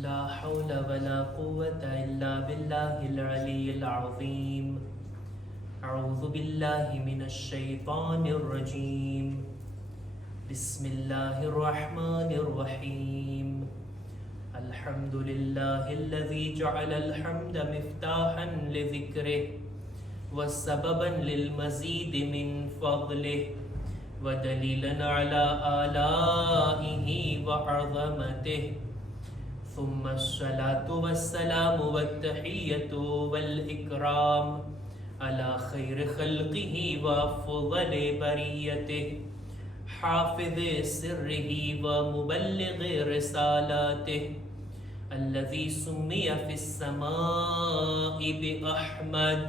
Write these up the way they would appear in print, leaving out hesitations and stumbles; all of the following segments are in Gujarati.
لا حول ولا قوة إلا بالله العلي العظيم. أعوذ بالله من الشيطان الرجيم. بسم الله الرحمن الرحيم. الحمد لله الذي جعل الحمد مفتاحا لذكره وسببا للمزيد من فضله ودليلا على آلائه وعظمته. ثم الصلاة والسلام والتحية والإكرام على خير خلقه وأفضل بريته حافظ سره ومبلغ رسالاته الذي سمي في السماء بأحمد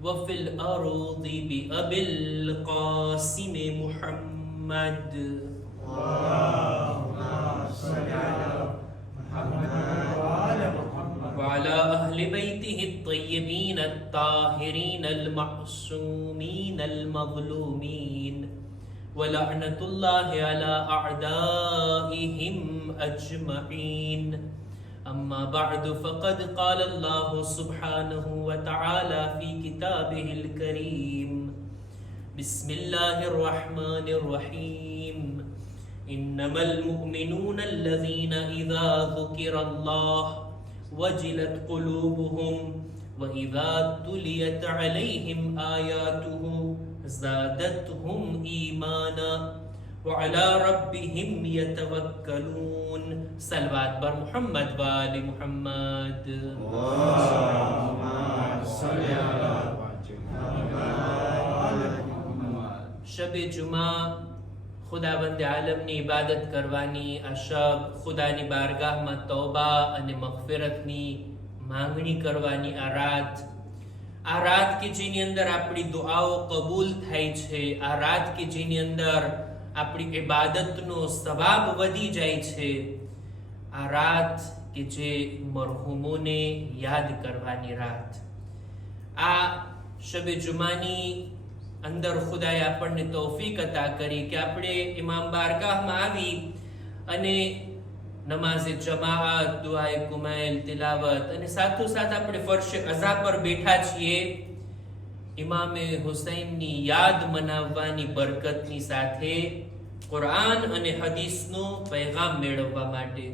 وفي الأرض بأبي القاسم محمد. اللهم صل على وعلى أهل بيته الطيبين الطاهرين المعصومين المظلومين ولعنة الله على أعدائهم أجمعين. أما بعد فقد قال الله سبحانه وتعالى في كتابه الكريم: بسم الله الرحمن الرحيم. إنما المؤمنون الذين إذا ذكر الله وجلت قلوبهم وإذا تليت عليهم آياته زادتهم إيمانا وعلى ربهم يتوكلون. صلوات بر محمد وآل محمد. اللهم صل على शब जुमा खुदाबंद आलमनी इबादत करवानी आ शब खुदानी बारगाहમાં તૌબા અને મગફિરતની માંગણી કરવાની આ રાત કે જેની અંદર આપણી દુઆઓ કબૂલ થાય છે, આ રાત કે જેની અંદર આપણી ઇબાદતનો સવાબ વધી જાય છે, આ રાત કે જે મરહુમોને યાદ કરવાની રાત. આ શબ જુમાની અંદર ખુદાએ આપણને તૌફીક અતા કરી કે આપણે ઇમામ બારગાહમાં આવી અને નમાઝે જમાઅત, દુઆએ કુમૈલ, તિલાવત અને સાથોસાથ આપણે ફર્શે અઝા પર બેઠા છીએ ઇમામે હુસૈનની યાદ મનાવવાની બરકતની સાથે કુરાન અને હદીસનો પૈગામ મેળવવા માટે.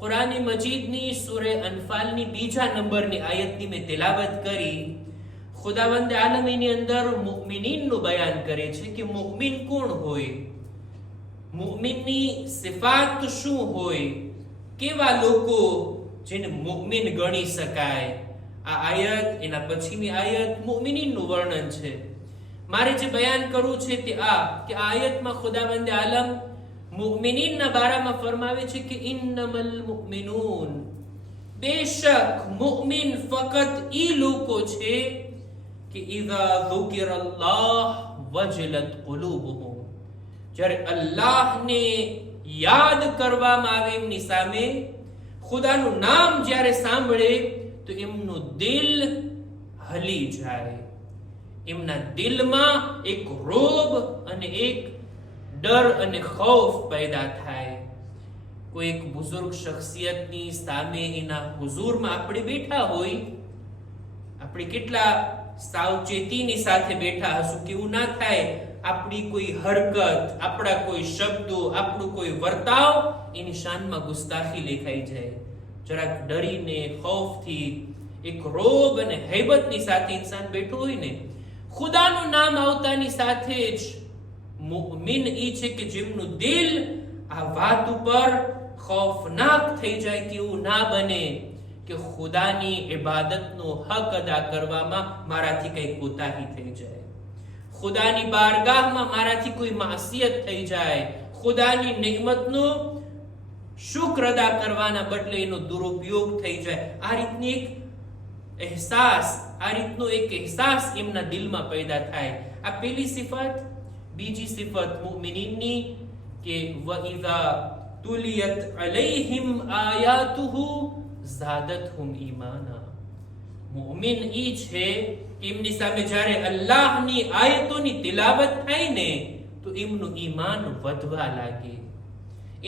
કુરાન મજીદની સૂરે અનફાલની બીજા નંબરની આયતની મેં તિલાવત કરી. ખુદાવંદ આલમીની અંદર મુઅમિનીનનું બયાન કરે છે કે મુઅમિન કોણ હોય, મુઅમિનની સિફાત શું હોય, કેવા લોકો જેને મુઅમિન ગણી શકાય. આ આયત, એના પછીની આયત મુઅમિનીનનું વર્ણન છે. મારે જે બયાન કરવું છે તે આ કે આ આયતમાં ખુદાવંદ આલમ મુઅમિનીનના બારામાં ફરમાવે છે કે ઇન્નમલ મુઅમિનૂન, બેશક મુઅમિન ફકત ઈ લોકો છે કે ઇઝા ઝુકિર અલ્લાહ વજલત કુલુબુહુમ, જ્યારે અલ્લાહને યાદ કરવામાં આવે એમની સામે, ખુદાનું નામ જ્યારે સાંભળે તો એમનું દિલ હલી જાય, એમના દિલમાં એક રોબ અને એક ડર અને ખૌફ પેદા થાય. કોઈ એક બુઝુર્ગ શખ્સિયતની સામે એના હુઝુરમાં આપણે બેઠા હોય, આપણે કેટલા સાવચેતીની સાથે બેઠા હશું કે એવું ના થાય આપણી કોઈ હરકત, આપણા કોઈ શબ્દો, આપણું કોઈ વર્તાવ એની શાનમાં ગુસ્તાખી લેખાઈ જાય. જરાક ડરીને, ખૌફથી, એક રોબ અને હૈબતની સાથે ઇન્સાન બેઠો હોય ને, ખુદાનું નામ આવતાની સાથે જ મુઅમિન ઈ છે કે જેમનું દિલ આ વાત ઉપર ખૌફનાક થઈ જાય કે એવું ના બને કે ખુદાની ઇબાદતનો હક અદા કરવામાં મારાથી કંઈ કોતાહી થઈ જાય, ખુદાની બારગાહમાં મારાથી કોઈ માસિયત થઈ જાય, ખુદાની નિዕમતનો શુક્ર અદા કરવાના બદલે એનો દુરુપયોગ થઈ જાય. આ રીતની એક અહેસાસ એમના દિલમાં પેદા થાય. આ પહેલી સિફત. બીજી સિફત મુઅમિનીનની કે વઇઝા તુલિયત અલૈહિમ આયાતુહુ ઝાદતહુમ ઈમાના. મુઅમિન ઈ છે એમની સામે જ્યારે અલ્લાહની આયતોની તિલાવત થાય ને તો એમનું ઈમાન વધવા લાગે,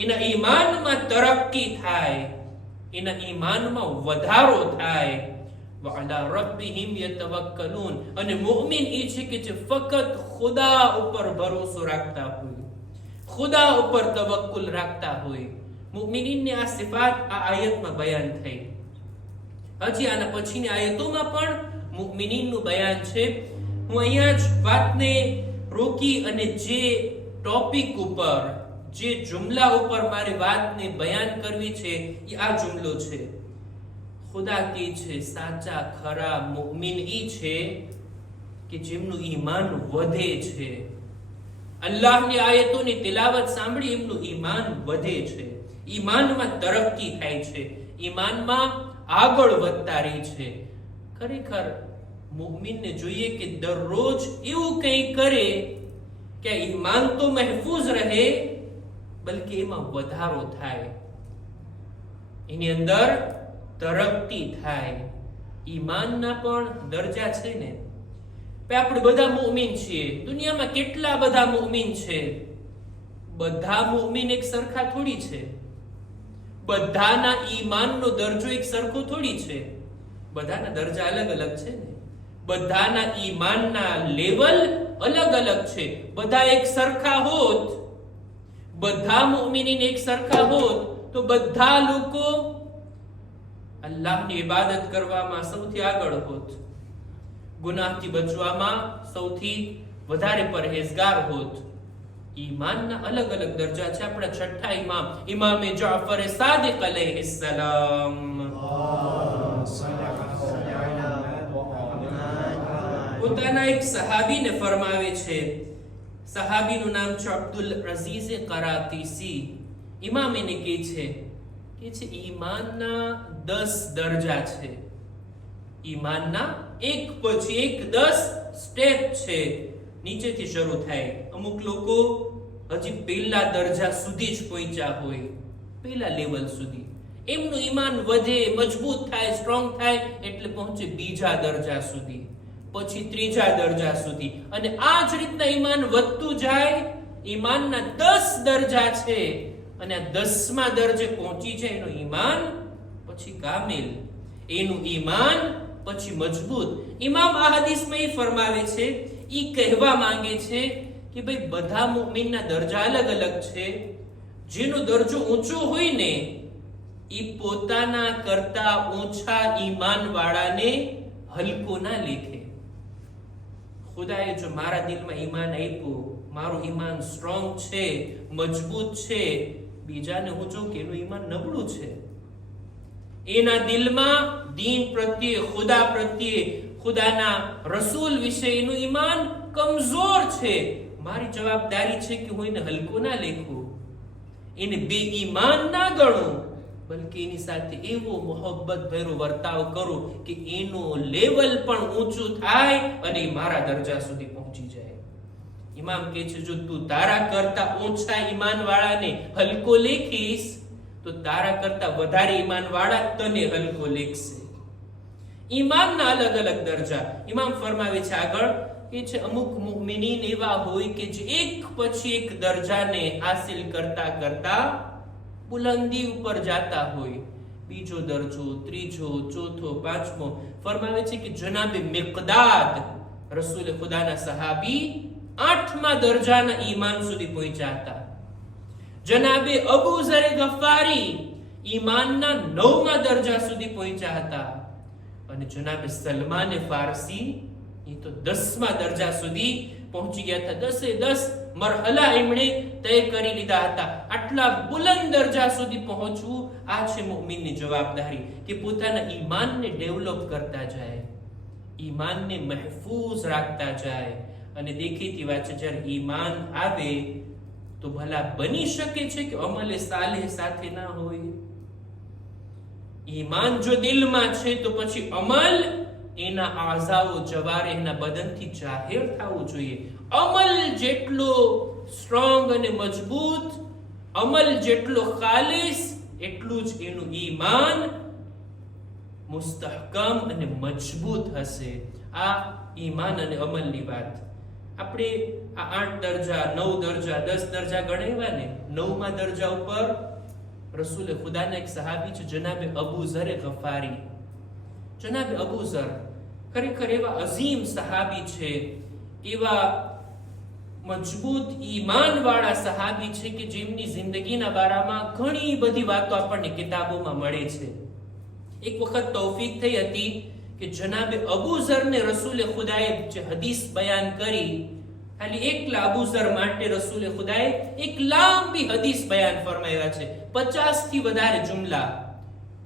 એના ઈમાનમાં તરક્કી થાય. એના ઈમાનમાં વધારો થાય. વઅલા રબ્બિહિમ યતવક્કલુન, અને મુઅમિન એ છે કે જે ફક્ત ખુદા ઉપર ભરોસો રાખતા હોય, ખુદા ઉપર તવક્કુલ રાખતા હોય. મુઅમિનીનની આ સિફાત આ આયતમાં બયાન થઈ. હજી આના પછીની આયતોમાં પણ મુઅમિનીનનું બયાન છે. હું અહીંયા જ વાતને રોકી અને જે ટોપિક ઉપર, જે જુમલા ઉપર મારી વાતને બયાન કરવી છે એ આ જુમલો છે. ખુદા કહે છે સાચા ખરા મુઅમિન ઈ છે કે જેમનું ઈમાન વધે છે. અલ્લાહની આયતોની તિલાવત સાંભળી એમનું ઈમાન વધે છે, ઈમાનમાં તરક્કી થાય છે, ઈમાનમાં આગળ વધતા રહે છે. ખરેખર મુઅમિનને જોઈએ કે દરરોજ એવું કંઈ કરે કે ઈમાન તો મહેફૂઝ રહે, બલકે એમાં વધારો થાય, એની અંદર તરક્કી થાય. ઈમાનના પણ દરજા છે ને. આપણે બધા મુઅમિન છીએ. દુનિયામાં કેટલા બધા મુઅમિન છે. બધા મુઅમિન એક સરખા થોડી છે. બધાના ઈમાનનો દરજ્જો એક સરખો થોડી છે. બધાના દરજા અલગ અલગ છે ને. બધાના ઈમાનના લેવલ અલગ અલગ છે. બધા એક સરખા હોત, બધા મુઅમિનીન એક સરખા હોત તો બધા લોકો અલ્લાહની ઇબાદત કરવામાં સૌથી આગળ હોત, ગુનાહથી બચવામાં સૌથી વધારે પરહેઝગાર હોત. ઈમાનના અલગ અલગ દરજા છે. આપણા છઠ્ઠા ઇમામ ઇમામે જાફર સાદિક અલૈહિસ્સલામ પોતાના એક સહાબીને ફરમાવે છે. સહાબીનું નામ છે અબ્દુલ અઝીઝ કરાતીસી. ઇમામ એને કહે છે કે ઈમાનના 10 દરજા છે. ઈમાનના એક પછી એક 10 સ્ટેપ છે. નીચેથી શરૂ થાય. અમુક લોકો હજી પહેલા દરજા સુધી જ પહોંચ્યા હોય, પહેલા લેવલ સુધી. એમનું ઈમાન વધે, મજબૂત થાય, સ્ટ્રોંગ થાય એટલે પહોંચે બીજા દરજા સુધી, પછી ત્રીજા દરજા સુધી, અને આ જ રીતના ઈમાન વધતું જાય. ઈમાનના 10 દરજા છે, અને આ 10મા દરજે પહોંચી જાય એનું ઈમાન પછી કામિલ, એનું ઈમાન પછી મજબૂત. ઇમામ આ હદીસમાં એ ફરમાવે છે, ઈ કહેવા માંગે છે કે ભાઈ બધા મુઅમિનના દરજા અલગ અલગ છે. જેનો દરજો ઊંચો હોય ને ઈ પોતાના કરતા ઊંચા ઈમાન વાળાને હલકો ના લેખે. ખુદાએ જો મારા દિલમાં ઈમાન આપ્યું, મારું ઈમાન સ્ટ્રોંગ છે, મજબૂત છે, બીજાને હું જો કે એનું ઈમાન નબળું છે, એના દિલમાં દીન પ્રત્યે, ખુદા પ્રત્યે, ખુદાના રસૂલ વિશે એનું ઈમાન કમજોર છે, મારી જવાબદારી છે કે હું એને હલકો ના લેખું, એને બેઈમાન ના ગણું, બલકે એની સાથે એવો મોહબ્બત ભર્યો વર્તાવ કરું કે એનું લેવલ પણ ઊંચું થાય અને મારા દરજા સુધી પહોંચી જાય. ઇમામ કહે છે જો તું તારા કરતા ઓછા ઈમાન વાળાને હલકો લેખીશ તો તારા કરતા વધારે ઈમાન વાળા તને હલકો લેખશે. ઈમાનના અલગ અલગ દરજા. ઇમામ ફરમાવે છે આગળ કે છે અમુક મુમિનીન એવા હોય કે જે એક પછી એક દરજાને હાસિલ કરતા કરતા બુલંદી ઉપર જાતા હોય. બીજો દરજો, ત્રીજો, ચોથો, પાંચમો. ફરમાવે છે કે જનાબે મિકદાદ રસૂલ ખુદાના સહાબી 8મા દરજાના ઈમાન સુધી પહોંચ્યા હતા. જનાબે અબુ ઝર ગફારી ઈમાનના 9મા દરજા સુધી પહોંચ્યા હતા. અને જનાબે સલમાન ફારસી એ તો 10મા દરજા સુધી પહોંચી ગયા હતા. 10 મરહલા એમણે તય કરી લીધા હતા. આટલા બુલંદ દરજા સુધી પહોંચવું આ છે મુમિનની જવાબદારી કે પોતાના ઈમાનને ડેવલપ કરતા જાય, ઈમાનને મહેફૂઝ રાખતા જાય. અને દેખીતી વાત છે જ્યારે ઈમાન આવે તો ભલા બની શકે છે કે અમલે સાલેહ સાથે ના હોય. ઈમાન જો દિલમાં છે તો પછી અમલ એના આઝાઓ જવારેહના બદનથી જાહેર થવું જોઈએ. અમલ જેટલો સ્ટ્રોંગ અને મજબૂત, અમલ જેટલો ખાલિસ, એટલું જ એનું ઈમાન મુસ્તહકમ અને મજબૂત હશે. આ ઈમાન અને અમલની વાત. આપણે આ 8 દરજા, 9 દરજા, 10 દરજા ગણાવ્યા ને. 9મા દરજા ઉપર રસૂલે ખુદાના એક સહાબી છે જનાબે અબુ ઝર ગફારી. જનાબે અબુ ઝર ખરેખર એવા અઝીમ સહાબી છે, એવા મજબૂત ઈમાન વાળા સહાબી છે કે જેમની જિંદગીના બારામાં ઘણી બધી વાતો આપણને કિતાબોમાં મળે છે. એક વખત તૌફીક થઈ હતી કે જનાબે અબુ ઝરને રસૂલે ખુદાએ જે હદીસ બયાન કરી, ખાલી એકલા અબુ ઝર માટે રસૂલે ખુદાએ એક લાંબી હદીસ બયાન ફરમાવ્યા છે. 50 થી વધારે જુમલા,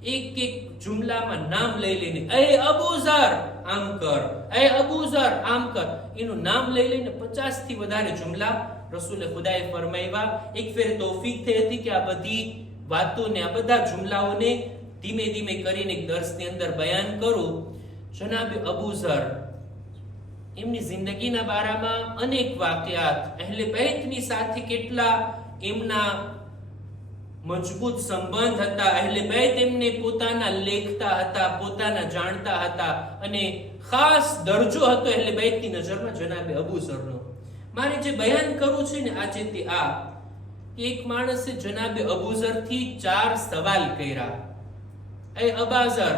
એક એક જુમલામાં નામ લઈ લઈને, એ અબુ ઝર આમ કર, એ અબુ ઝર આમ કર, એનું નામ લઈ લઈને 50 થી વધારે જુમલા રસૂલે ખુદાએ ફરમાવ્યા. એક ફેર તૌફીક થઈ હતી કે આ બધી વાતોને, આ બધા જુમલાઓને ધીમે ધીમે કરીને એક દર્સની અંદર બયાન કરું. જનાબે અબુ ઝર એમની જિંદગીના બારામાં અનેક વાકયાત, અહેલે બૈતની સાથે કેટલા એમના મજબૂત સંબંધ હતા, અહેલે બૈત એમને પોતાના લેખતા હતા, પોતાના જાણતા હતા, અને ખાસ દરજ્જો હતો અહેલે બૈતની નજરમાં જનાબે અબુ ઝરનો. મારે જે બયાન કરવું છે ને આજે તે આ, એક માણસે જનાબે અબુ ઝરથી 4 સવાલ કર્યા. એ અબા ઝર,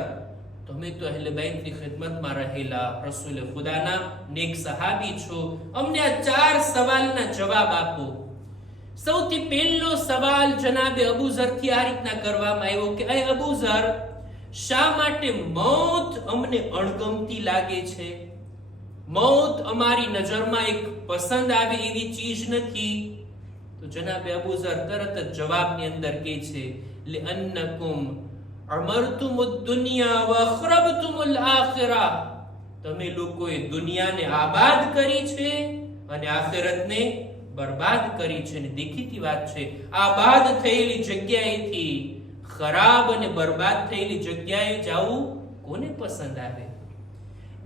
તમે તો અહેલે બૈતની ખિદમતમાં રહેલા રસૂલે ખુદાના નેક સહાબી છો, અમને આ 4 સવાલના જવાબ આપો. સૌથી પહેલો સવાલ જનાબે અબુ ઝરથી આ રીતના કરવામાં આવ્યો કે એ અબુ ઝર, શા માટે મોત અમને અણગમતી લાગે છે? મોત અમારી નજરમાં એક પસંદ આવે એવી ચીજ નથી. તો જનાબે અબુ ઝર તરત જ જવાબની અંદર કહે છે, લિઅન્નકુમ અમરતુમુદ દુનિયા વ અખરબતુમુલ આખિરા. તમે લોકોએ દુનિયાને આબાદ કરી છે અને આખિરતને બરબાદ કરી છે. ને દેખીતી વાત છે, આબાદ થયેલી જગ્યાએથી ખરાબ અને બરબાદ થયેલી જગ્યાએ જવું કોને પસંદ આવે?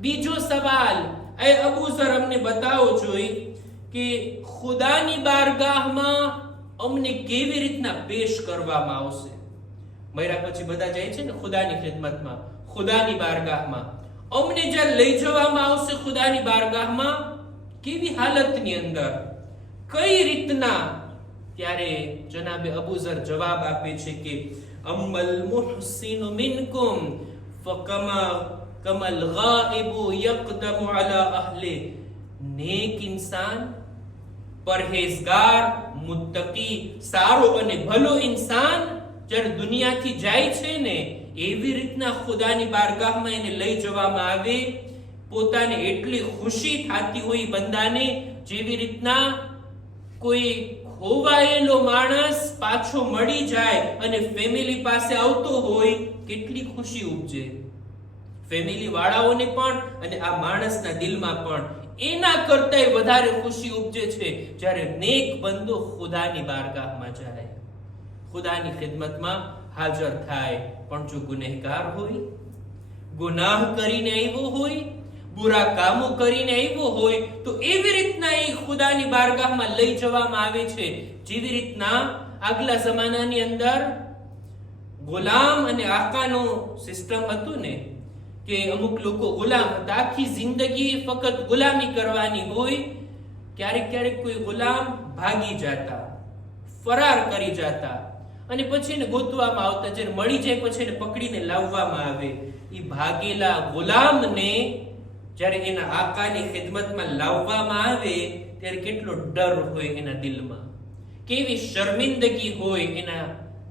બીજો સવાલ, એ અબુ ઝર અમને બતાવો જોઈ કે ખુદાની બારગાહમાં અમને કેવી રીતના પેશ કરવામાં આવશે. મર્યા પછી બધા જાય છે ને ખુદાની ખિદમતમાં, ખુદાની બારગાહમાં, અમને જ્યારે લઈ જવામાં આવશે ખુદાની બારગાહમાં, કેવી હાલતની અંદર, કઈ રીતના? ત્યારે જનાબે અબુ ઝર જવાબ આપે છે કે અમ્મલ મુહસિન મિનકુમ ફકમા કમલ ગાઇબુ યકદમુ અલા અહલે. નેક ઇન્સાન, પરહેઝગાર, મુત્તકી, સારો અને ભલો ઇન્સાન જ્યારે દુનિયાથી જાય છે ને, એવી રીતના ખુદાની બારગાહમાં એને લઈ જવામાં આવે. પોતાને એટલી ખુશી થતી હોય બંદાને, જેવી રીતના કોઈ ખોવાયેલો માણસ પાછો મળી જાય અને ફેમિલી પાસે આવતો હોય, કેટલી ખુશી ઉપજે ફેમિલી વાળાઓને પણ અને આ માણસના દિલમાં પણ. એના કરતા વધારે ખુશી ઉપજે છે જ્યારે નેક બંદો ખુદાની બારગાહમાં જાય, ખુદાની ખિદમતમાં હાજર થાય. પણ જો ગુનેહગાર હોય, ગુનાહ કરીને આવ્યો હોય, બુરા કામો કરીને આવ્યો હોય, તો એવી રીતના એ ખુદાની બારગાહમાં લઈ જવામાં આવે છે જેવી રીતના આગલા જમાનાની અંદર ગુલામ અને આકાનો સિસ્ટમ હતું ને, કે અમુક લોકો ગુલામ હતા, આખી જિંદગી ફક્ત ગુલામી કરવાની હોય. ક્યારેક ક્યારેક કોઈ ગુલામ ભાગી જતા, ફરાર કરી જતા, અને પછી એને ગોતવામાં આવતા, જ્યારે મળી જાય પછી એને પકડીને લાવવામાં આવે. એ ભાગેલા ગુલામને જ્યારે એના આકાની ખિદમતમાં લાવવામાં આવે ત્યારે કેટલો ડર હોય એના દિલમાં, કેવી શર્મિંદગી હોય એના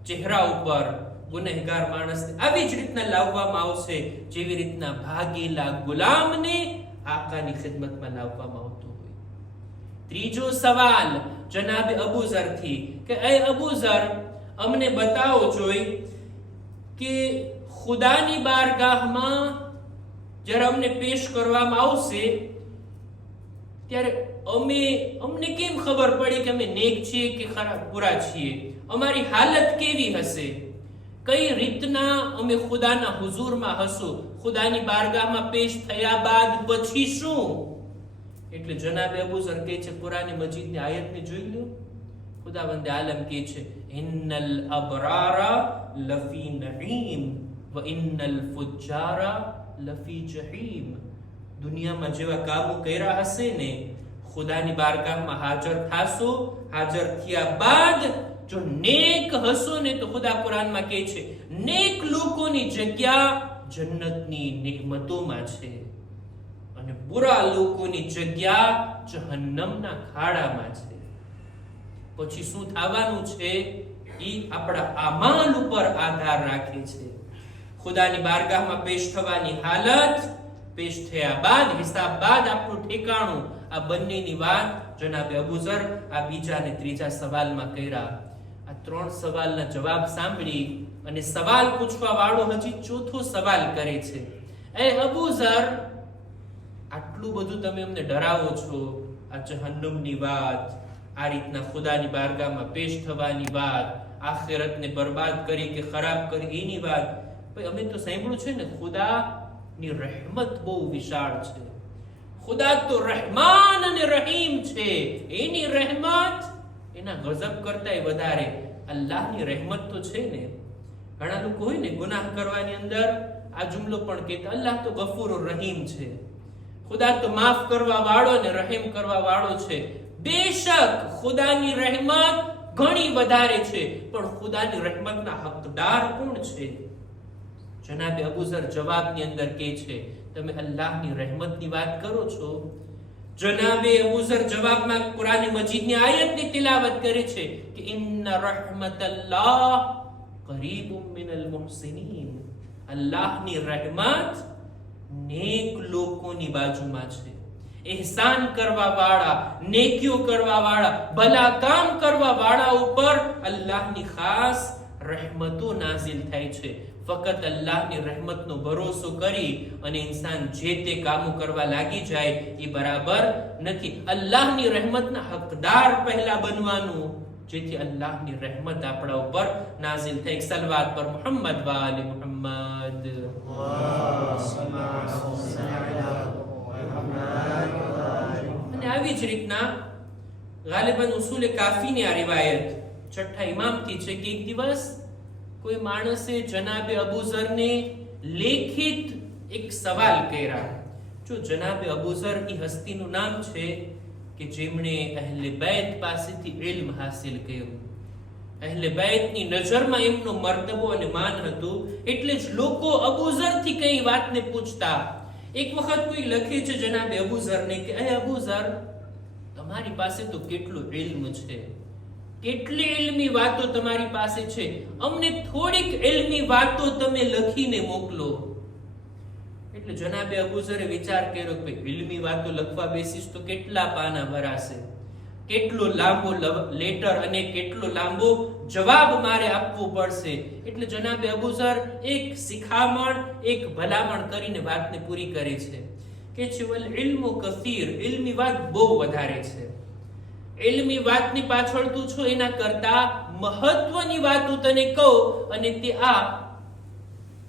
ચહેરા ઉપર. ગુનેહગાર માણસને આવી જ રીતના લાવવામાં આવશે જેવી રીતના ભાગેલા ગુલામને આકાની ખિદમતમાં લાવવામાં આવતો હોય. ત્રીજો સવાલ જનાબે અબુ ઝરથી કે એ અબુ ઝર, અમને બતાવો જોઈ કે ખુદાની બારગાહમાં જ્યારે અમને પેશ કરવામાં આવશે ત્યારે અમને કેમ ખબર પડી કે અમે નેક છીએ કે ખરાબ બુરા છીએ? અમારી હાલત કેવી હશે? કઈ રીતના અમે ખુદાના હુઝુરમાં હશું? ખુદાની બારગાહમાં પેશ થયા બાદ પછી શું? એટલે જનાબે અબુ ઝર કહે છે, કુરાન મજીદની આયતને જોઈ લો. ખુદાવંદ આલમ કહે છે, ઇન્નલ અબરારા લફી નઈમ વ ઇન્નલ ફુજ્જારા લફી જહીમ. દુનિયામાં જેવા કામો કર્યા હશે ને, ખુદાની બારગાહમાં હાજર થાશો, હાજર થયા બાદ જો નેક હશો ને તો ખુદા કુરાનમાં કહે છે નેક લોકોની જગ્યા જન્નતની નેમતોમાં છે અને બુરા લોકોની જગ્યા જહન્નમના ખાડામાં છે. પછી શું થવાનું છે એ આપણા અમાલ ઉપર આધાર રાખે છે. ખુદાની બારગાહમાં પેશ થવાની હાલત, પેશ થયા બાદ, હિસાબ બાદ આપણું ઠેકાણું, આ બંનેની વાત જનાબે અબૂઝર આ બીજા અને ત્રીજા સવાલમાં કર્યા. આ 3 સવાલના જવાબ સાંભળી અને સવાલ પૂછવા વાળો હજી ચોથો સવાલ કરે છે. એ અબૂઝર, આટલું બધું તમે અમને ડરાવો છો, આ જહન્નમની વાત, આ રીતના ખુદાની બારગાહમાં પેશ થવાની વાત, આખિરતને બરબાદ કરી કે ખરાબ કરી એની વાત, ભાઈ અમે તો સાંભળ્યું છે ને ખુદાની રહેમત બહુ વિશાળ છે. ખુદા તો રહેમાન અને રહીમ છે. એની રહેમત એના ગઝબ કરતાય વધારે. અલ્લાહની રહેમત તો છે ને. ઘણા લોકો હોય ને ગુનાહ કરવાની અંદર આ જુમલો પણ કહેતા, અલ્લાહ તો ગફૂર રહીમ છે. ખુદા તો માફ કરવા વાળો ને રહીમ કરવા વાળો છે. બેશક ખુદાની રહેમત ઘણી વધારે છે, પણ ખુદાની રહેમતના હકદાર કોણ છે? જનાબે અબૂઝર જવાબની અંદર કહે છે તમે અલ્લાહની રહેમતની વાત કરો છો. જનાબે અબૂઝર જવાબમાં કુરાન મજીદની આયતની તિલાવત કરે છે કે ઇન્ના રહમતલ્લાહ કરીબુમ મિનલ મુહસિનીન. અલ્લાહની રહેમત નેક લોકોની બાજુમાં છે. એહસાન કરવા વાળા, નેકીઓ કરવા વાળા, ભલા કામ કરવા વાળા ઉપર અલ્લાહની ખાસ રહેમતો નાઝિલ થાય છે. ફક્ત અલ્લાહની રહેમતનો ભરોસો કરી અને ઇન્સાન જે તે કામો કરવા લાગી જાય એ બરાબર નથી. અલ્લાહની રહેમતના હકદાર પહેલા બનવાનું, જેથી અલ્લાહની રહેમત આપણા ઉપર નાઝિલ થાય. સલવાત પર મુહમ્મદ વ આલે મુહમ્મદ. અને આવી જ રીતના ગાલિબન ઉસૂલ કાફીની આ રિવાયત છઠ્ઠા ઇમામથી છે કે એક દિવસ કોઈ માણસે જનાબે અબૂઝરને લેખિત એક સવાલ કર્યા. જો જનાબે અબૂઝર એ હસ્તીનું નામ છે કે જેમણે અહેલે બેત પાસેથી ઇલ્મ હાસિલ કર્યું. અહેલે બેતની નજરમાં એમનો મર્તબો અને માન હતું, એટલે જ લોકો અબૂઝરથી કઈ વાતને પૂછતા. એક વખત કોઈ લખે છે જનાબે અબૂઝરને કે એ અબૂઝર, તમારી પાસે તો કેટલું ઇલ્મ છે, કેટલી ઇલ્મી વાતો તમારી પાસે છે, અમને થોડીક ઇલ્મી વાતો તમે લખીને મોકલો. એટલે જનાબે અબૂઝરે વિચાર કર્યો કે ઇલ્મી વાતો લખવા બેસીશ તો કેટલા પાના ભરાશે, કેટલો લાંબો લેટર અને કેટલો લાંબો જવાબ મારે આપવો પડશે. એટલે જનાબે અબૂઝર એક શિખામણ, એક ભલામણ કરીને વાતને પૂરી કરે છે કે વલ ઇલ્મુ કસીર, ઇલ્મી વાત બહુ વધારે છે. ઇલ્મી વાતની પાછળ તું છો એના કરતા મહત્વની વાત હું તને કહું, અને તે આ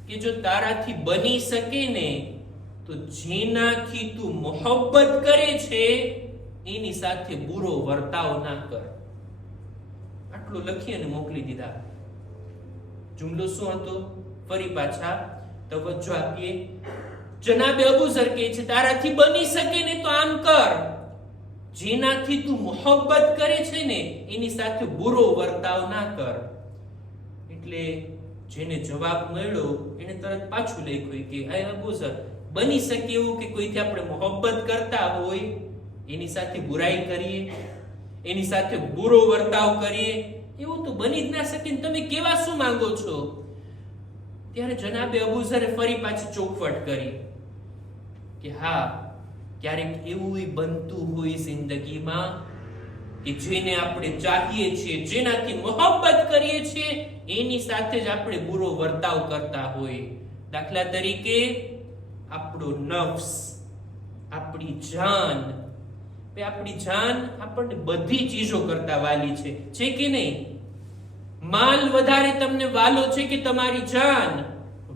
કે જો તારાથી બની શકે ને તો જેનાથી તું મોહબ્બત કરે છે એની સાથે બુરો વર્તાવ ના કર. આટલું લખી અને મોકલી દીધા. જુમલો શું હતો ફરી પાછા તવજ્જો આપીએ. જનાબે અબૂઝર કહે છે તારાથી બની શકે ને તો આમ કર, જેનાથી તું મોહબ્બત કરે છે ને એની સાથે બુરો વર્તાવ ના કર. એટલે જેને જવાબ મળ્યો એને તરત પાછું લખ્યું કે એ અબૂઝર, બની શકે એવું કે કોઈથી આપણે મોહબ્બત કરતા હોય એની સાથે બુરાઈ કરીએ, એની સાથે બુરો વર્તાવ કરીએ? એવું તો બની જ ના શકે. તમે કેવા શું માંગો છો? ત્યારે જનાબે અબૂઝરે ફરી પાછી ચોખવટ કરી કે હા, ક્યારેક એવું બનતું હોય જિંદગીમાં કે જેને આપણે ચાહીએ છીએ, જેનાથી મોહબ્બત કરીએ છીએ એની સાથે જ આપણે બુરો વર્તાવ કરતા હોય. દાખલા તરીકે આપણો નફ્સ, આપણી જાન. આપણી જાન આપણને બધી ચીજો કરતા વાલી છે કે નહીં? માલ વધારે તમને વાલો છે કે તમારી જાન?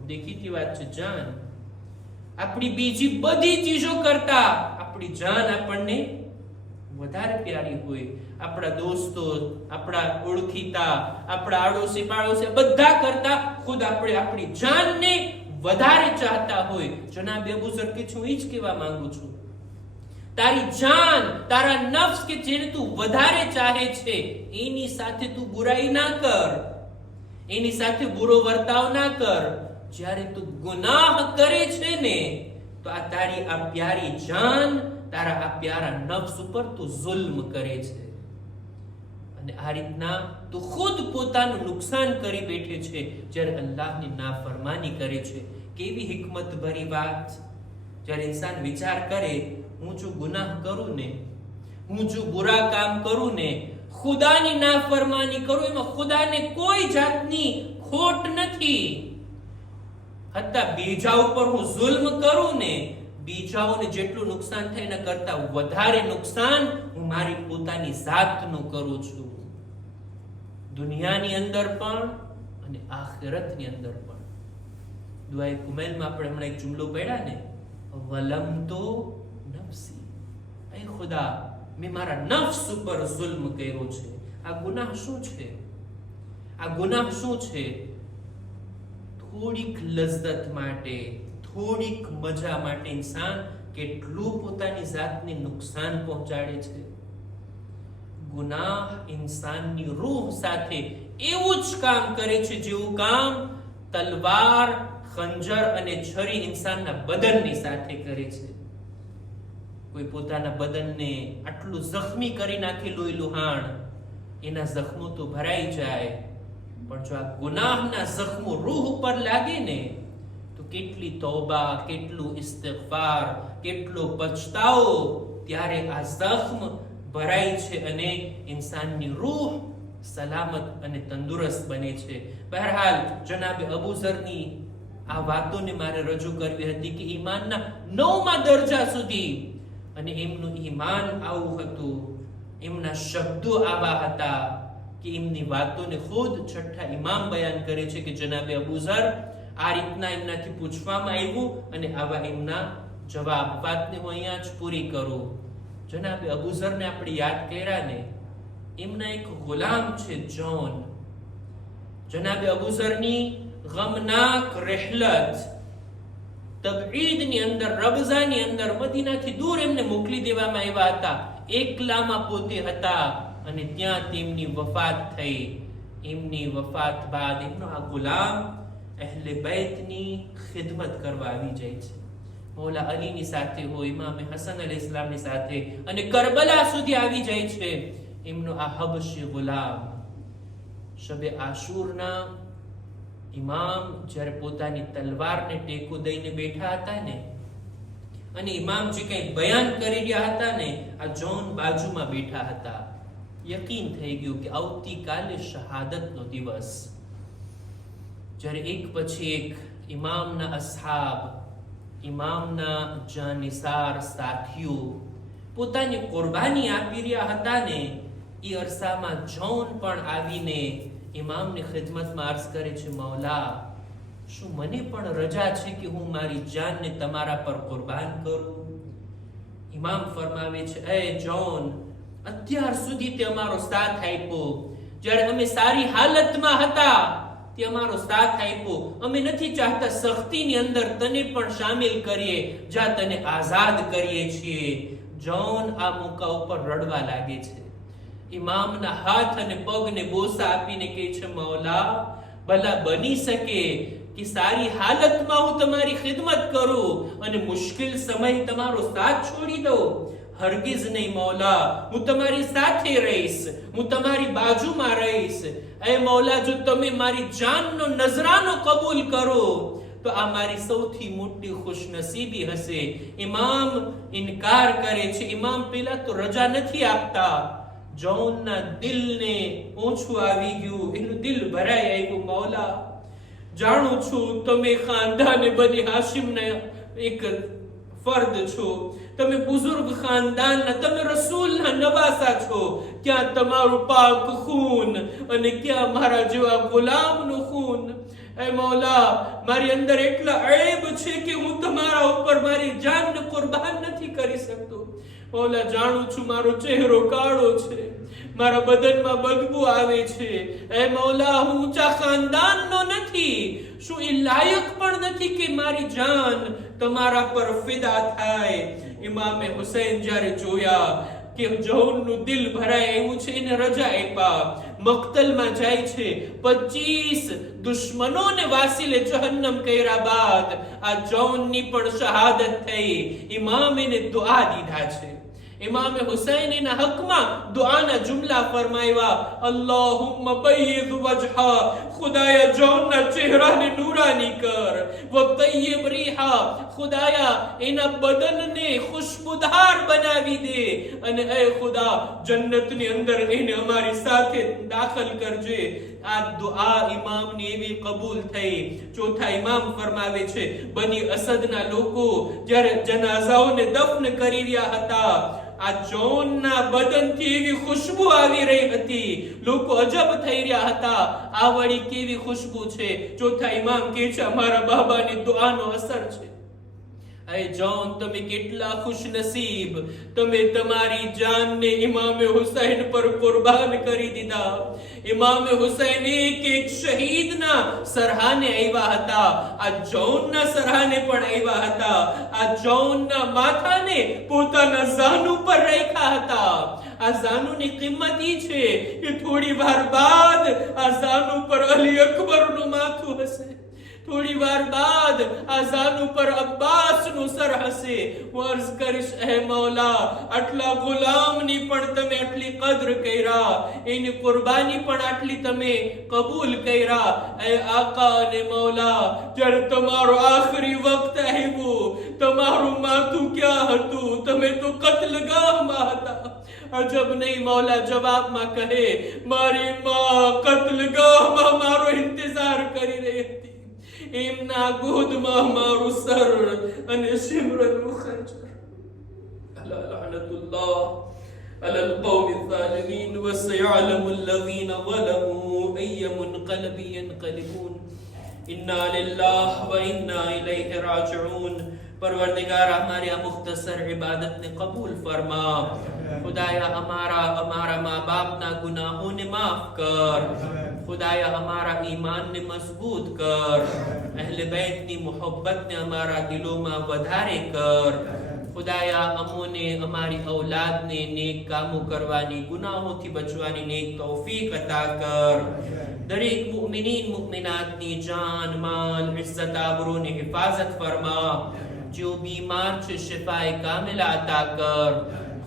દેખીતી વાત છે, જાન. આપણી બીજી બધી ચીજો કરતા આપણી જાન આપણને વધારે પ્યારી હોય. આપણા દોસ્તો, આપણા ઓળખીતા, આપણા આડોશી પાડોશી બધા કરતા ખુદ આપણે આપણી જાનને વધારે ચાહતા હોય. જનાબે અબૂઝર કે છું એ જ કહેવા માંગુ છું. તારી જાન, તારા નફ્સ કે જેને તું વધારે ચાહે છે એની સાથે તું બુરાઈ ના કર, એની સાથે બુરો વર્તાવ ના કર. જ્યારે તું ગુનાહ કરે છે ને તો આ તારી આ પ્યારી જાન, તારા આ પ્યારા નફ્સ ઉપર તું જુલ્મ કરે છે. અને આ રીતના તું ખુદ પોતાનું નુકસાન કરી બેઠે છે જ્યારે અલ્લાહની નાફરમાની કરે છે. કેવી હિકમત ભરી વાત! જ્યારે ઇન્સાન વિચાર કરે, હું જો ગુનાહ કરું ને, હું જો બુરા કામ કરું ને, ખુદાની નાફરમાની કરું, એમાં ખુદાને કોઈ જાતની ખોટ નથી. હત્તા બીજા ઉપર હું જુલ્મ કરું ને, બીજાઓને જેટલું નુકસાન થાય એના કરતા વધારે નુકસાન હું મારી પોતાની જાતનું કરું છું. દુનિયાની અંદર પણ અને આખિરતની અંદર પણ. દુઆએ કુમૈલમાં આપણે હમણાં એક જુમલો પડ્યા ને, વલમ તો નફસી, એ ખુદા મેં મારા નફ્સ ઉપર જુલ્મ કર્યો છે. આ ગુનાહ શું છે? આ ગુનાહ શું છે? થોડીક લજ્જત માટે, થોડીક મજા માટે ઇન્સાન કેટલું પોતાની જાતને નુકસાન પહોંચાડે છે. ગુનાહ ઇન્સાનની રૂહ સાથે એવું જ કામ કરે છે જેવું કામ તલવાર, ખંજર અને છરી ઇન્સાનના બદનની સાથે કરે છે. કોઈ પોતાના બદનને આટલું જખ્મી કરી નાખે, લોહી લુહાણ, એના જખ્મો તો ભરાઈ જાય, પણ જો આ ગુનાહના જખ્મો રૂહ ઉપર લાગે ને તો કેટલી તૌબા, કેટલું ઇસ્તિગફાર, કેટલો પછતાવો, ત્યારે આ જખ્મ ભરાય છે અને ઇન્સાનની રૂહ સલામત અને તંદુરસ્ત બને છે. બહરહાલ જનાબે અબુ ઝરની આ વાતોને મારે રજૂ કરવી હતી કે ઈમાનના 9મા દરજા સુધી, અને એમનું ઈમાન આવું હતું, એમના શબ્દો આવા હતા કે એમની વાતોને ખુદ છઠ્ઠા ઇમામ બયાન કરે છે કે જનાબે અબુ ઝર આ રીતના એમનાથી પૂછવામાં આવ્યું અને આવા એમના જવાબ. વાતને હું અહીંયા જ પૂરી કરું. જનાબે અબુ ઝરને આપણે યાદ કર્યા ને, એમના એક ગુલામ છે જોન. જનાબે અબુ ઝરની ગમનાક રહેલત તબઈદની અંદર, રબઝાની અંદર, મદીનાથી દૂર એમને મોકલી દેવામાં આવ્યા હતા. એકલામાં પોતે હતા અને ત્યાં તેમની વફાત થઈ. એમની વફાત બાદ એમનો આ ગુલામ અહેલે બૈતની ખિદમત કરવા આવી જાય છે. મૌલા અલીની સાથે હોય, ઇમામ હસન અલૈહિસ્સલામની સાથે, અને કરબલા સુધી આવી જાય છે એમનો આ હબશી ગુલામ. શબે આશુરના ઇમામ જ્યારે પોતાની તલવારને ટેકો દઈને બેઠા હતા ને, અને ઇમામ જે કંઈ બયાન કરી રહ્યા હતા ને, આ જોન બાજુમાં બેઠા હતા. યકીન થઈ ગયું કે આવતીકાલે શહાદતનો દિવસ. જ્યારે એક પછી એક ઇમામના અસહાબ, ઇમામના જાનિસાર સાથીઓ પોતાની કુરબાની આપી રહ્યા હતા ને, એ અરસામાં જોન પણ આવીને ઇમામની ખિદમતમાં અર્ઝ કરે છે, મૌલા શું મને પણ રજા છે કે હું મારી જાનને તમારા પર કુરબાન કરું? ઇમામ ફરમાવે છે, એ જોન, અત્યાર સુધી તે અમારો સાથ આપ્યો, જ્યારે અમે સારી હાલતમાં હતા તે અમારો સાથ આપ્યો. અમે નથી ચાહતા સખ્તીની અંદર તને પણ શામિલ કરીએ, જ્યાં તને આઝાદ કરીએ છીએ. જોન આ મોકા ઉપર રડવા લાગે છે. ઇમામના હાથ અને પગને બોસા આપીને કહે છે, મૌલા ભલા બની શકે કે સારી હાલતમાં હું તમારી ખિદમત કરું અને મુશ્કેલ સમય તમારો સાથ છોડી દઉં? હરગિઝ નહીં મૌલા, હું તમારી સાથે રહીશ, હું તમારી બાજુમાં રહીશ. એ મૌલા, જો તમે મારી જાનનો નજરાનો કબૂલ કરો તો આ મારી સૌથી મોટી ખુશનસીબી હશે. ઇમામ ઇનકાર કરે છે. ઇમામ પેલા તો રજા નથી આપતા. જોનના દિલને ઓછું આવી ગયું, એનું દિલ ભરાઈ આવ્યું. મૌલા, જાણું છું તમે ખાનદાને બની હાશિમના એક ફર્દ છો, તમે બુઝુર્ગ ખાનદાનના, તમે રસૂલના નવાસા છો. ક્યાં તમારું પાક ખૂન અને ક્યાં મારા જેવા ગુલામનું ખૂન. એ મૌલા, મારી અંદર એટલા ઐબ છે કે હું તમારા ઉપર મારી જાનને કુરબાન નથી કરી શકતો. મૌલા, જાણું છું મારો ચહેરો કાળો છે, મારા બદનમાં બદબુ આવે છે. એ મૌલા, હું ઊંચા ખાનદાનનો નથી, શું એ લાયક પણ નથી કે મારી જાન તમારા પર ફિદા થાય? ઇમામે હુસૈન જ્યારે જોયા કે જૌનનું દિલ ભરાય એવું છે, એને રજા આપ્યા, મક્તલમાં જાય છે. 25 દુશ્મનોને વાસીલે જહન્નમ કર્યા બાદ આ જૌનની પણ શહાદત થઈ. ઇમામ એને દુઆ દીધા છે. ઇમામે હુસૈન એના હકમાં દુઆના જુમલા ફરમાવ્યા, અલ્લાહુમ્મા બય્યિદ વજહા, ખુદાયા જૌનના ચહેરાને નૂરાની કર, વ તય્યબ રીહા, ખુદાયા એના બદનને ખુશ્બુદાર બનાવી દે, અને એ ખુદા જન્નતની અંદર એને અમારી સાથે દાખલ કરજે. આ દુઆ ઇમામની એવી કબૂલ થઈ. ચોથા ઇમામ ફરમાવે છે, બની અસદના લોકો જ્યારે જનાઝાઓને દફન કરી રહ્યા હતા, આ જૌનના બદનથી એવી ખુશ્બુ આવી રહી હતી. લોકો અજબ થઈ રહ્યા હતા, આ વળી કેવી ખુશ્બુ છે. ચોથા ઇમામ કહે છે, અમારા બાબાની દુઆનો અસર છે. એ જૌન, તમે કેટલા ખુશનસીબ, તમે તમારી જાનને ઇમામે હુસૈન પર કુરબાન કરી દીધા. ઇમામે હુસૈન એક શહીદના સરહાને આવ્યા હતા, આ જૌનના સરહાને પણ આવ્યા હતા. આ જૌનના માથાને પોતાના ઝાનુ પર રાખ્યા હતા. આ ઝાનુની કિંમત ઈ છે કે થોડી વાર બાદ આ ઝાનુ પર અલી અકબરનું માથું હશે, થોડી વાર બાદ આ ઝાનુ પર અબ્બાસનું સર હશે. હું અર્ઝ કરીશ, હે મૌલા, આટલા ગુલામની પણ તમે આટલી કદર કર્યા, એની કુરબાની પણ આટલી તમે કબૂલ કર્યા. એ આકા અને મૌલા, જ્યારે તમારો આખરી વખત આવ્યો, તમારું માથું ક્યાં હતું? તમે તો કત્લગાહમાં હતા. અજબ નહીં, મૌલા જવાબમાં કહે, મારી માં કત્લગાહમાં મારો ઇંતજાર કરી રહી હતી, એમના ગોદમાં મારું સર અને સિમરનનું ખંજર. અલા લઅનતુલ્લાહ અલલ કૌમિ ઝાલિમીન વસયઅલમુ અલ્લઝીના ઝલમુ અય્ય મુનકલબિન યનકલિબૂન. ઇન્ના લિલ્લાહ વ ઇન્ના ઇલૈહિ રાજિഊન. પરવરદિગાર, हमारी આ મુખ્તસર ઇબાદતને કબૂલ ફરમા. ખુદાયા અમારા મા બાપના ગુનાહોને માફ કર. ખુદાયા અમારા ઈમાનને મજબૂત કર. અહેલે બેતની મોહબ્બતને અમારા દિલોમાં વધારે કર. ખુદાયા અમોને અમારી ઔલાદને નેક કામો કરવાની, ગુનાહોથી બચવાની નેક તૌફીક અતા કર. દરેક મુમિનીન મુમિનાતની જાન, માલ, ઇઝ્ઝત, આબરૂની હિફાજત ફરમા. जो बीमार છે શિફાએ કામિલા અતા કર.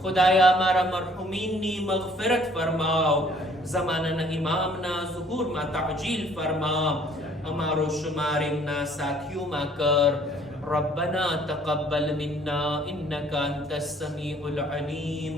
ખુદાયા અમારા મરહુમીનની મગફિરત ફરમાવ. ઝમાનાના ઇમામના ઝુહૂરમાં તાજીલ ફરમા. અમારો શુમાર એમના સાથીઓમાં કર. ربنا تقبل منا إنك أنت السميع العليم.